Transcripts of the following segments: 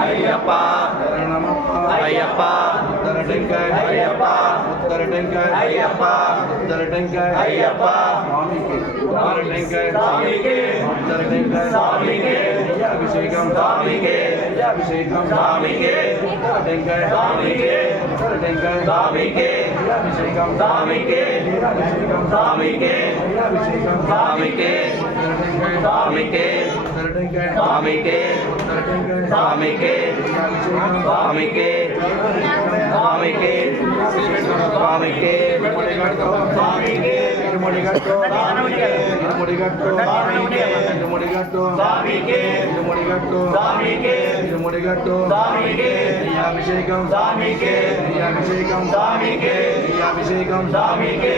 ஐயப்பா ஐயப்பா உத்தரடெங்காய் ஐயப்பா உத்தரடெங்காய் ஐயப்பா உத்தரடெங்காய் ஐயப்பா சுவாமிக்கு உத்தரடெங்காய் சுவாமிக்கு உத்தரடெங்காய் சுவாமிக்கு அபிஷேகம் சுவாமிக்கு அபிஷேகம் சுவாமிக்கு உத்தரடெங்காய் சுவாமிக்கு உத்தரடெங்காய் சுவாமிக்கு அபிஷேகம் சுவாமிக்கு அபிஷேகம் சுவாமிக்கு அபிஷேகம் சுவாமிக்கு உத்தரடெங்காய் சுவாமிக்கு உத்தரடெங்காய் சுவாமிக்கு உத்தரடெங்காய் சுவாமிக்கு சுவாமிக்கு சுவாமிக்கு சுவாமிக்கு சுவாமிக்கு இருமுடிகட்டு இருமுடிகட்டு இருமுடிகட்டு சுவாமிக்கு இருமுடிகட்டு சுவாமிக்கு இருமுடிகட்டு சுவாமிக்கு அபிஷேகம் சுவாமிக்கு அபிஷேகம் சுவாமிக்கு அபிஷேகம் சுவாமிக்கு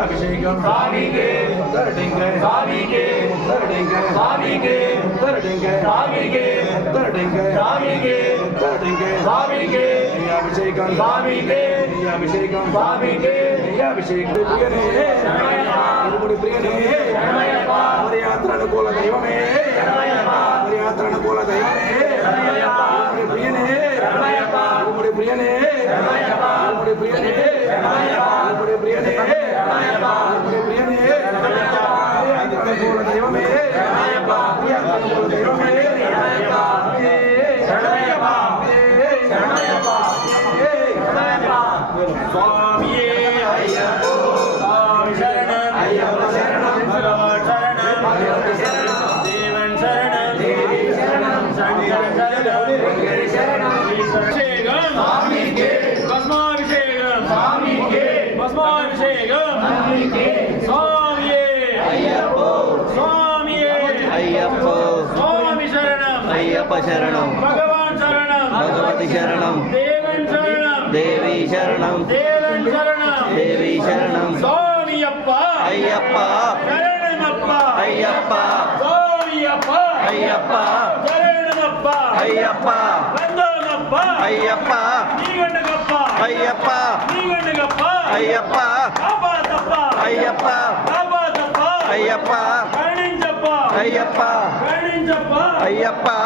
அபிஷேகம் சுவாமிக்கு உத்தரடெங்காய் சுவாமிக்கு உத்தரடெங்காய் சுவாமிக்கு உத்தரடெங்காய் சுவாமிக்கு உத்தரடெங்காய் சுவாமிக்கு உத்தரடெங்காய் சுவாமிக்கு அபிஷேகம் சுவாமிக்கு அபிஷேகம் சுவாமிக்கு அபிஷேகம் பிரியனே இருமுடி பிரியனே யாத்திர அனுகூல தெய்வமே யாத்திர அனுகூல தெய்வமே பிரியனே இருமுடி பிரியனே இருமுடி பிரியனே இருமுடி பிரியனே இருமுடி பிரியனே யாத்திர அனுகூல தெய்வமே யாத்திர அனுகூல தெய்வமே சுவாமியே ஐயப்போ சுவாமி சரணம் ஐயப்ப சரணம் சரணம் தேவன் சரணம் தேவி சரணம் சங்கர சரணம் அபிஷேகம் சுவாமிக்கு பஸ்மாபிஷேகம் சுவாமிக்கு பஸ்மாபிஷேகம் சுவாமிக்கு சுவாமியே ஐயப்போ சுவாமியே ஐயப்போ சுவாமி சரணம் ஐயப்ப சரணம் பகவான் சரணம் பகவதி சரணம் தேவன் சரணம் தேவி சரணம் தேவன் சரணம் தேவி சரணம் சுவாமியப்பா ஐயப்பா சரணமப்பா ஐயப்பா சுவாமியப்பா ஐயப்பா சரணமப்பா ஐயப்பா வந்தோமப்பா ஐயப்பா நீகண்டகப்பா ஐயப்பா நீகண்டகப்பா ஐயப்பா காபாதப்பா ஐயப்பா காபாதப்பா ஐயப்பா கணிஞ்சப்பா ஐயப்பா கணிஞ்சப்பா ஐயப்பா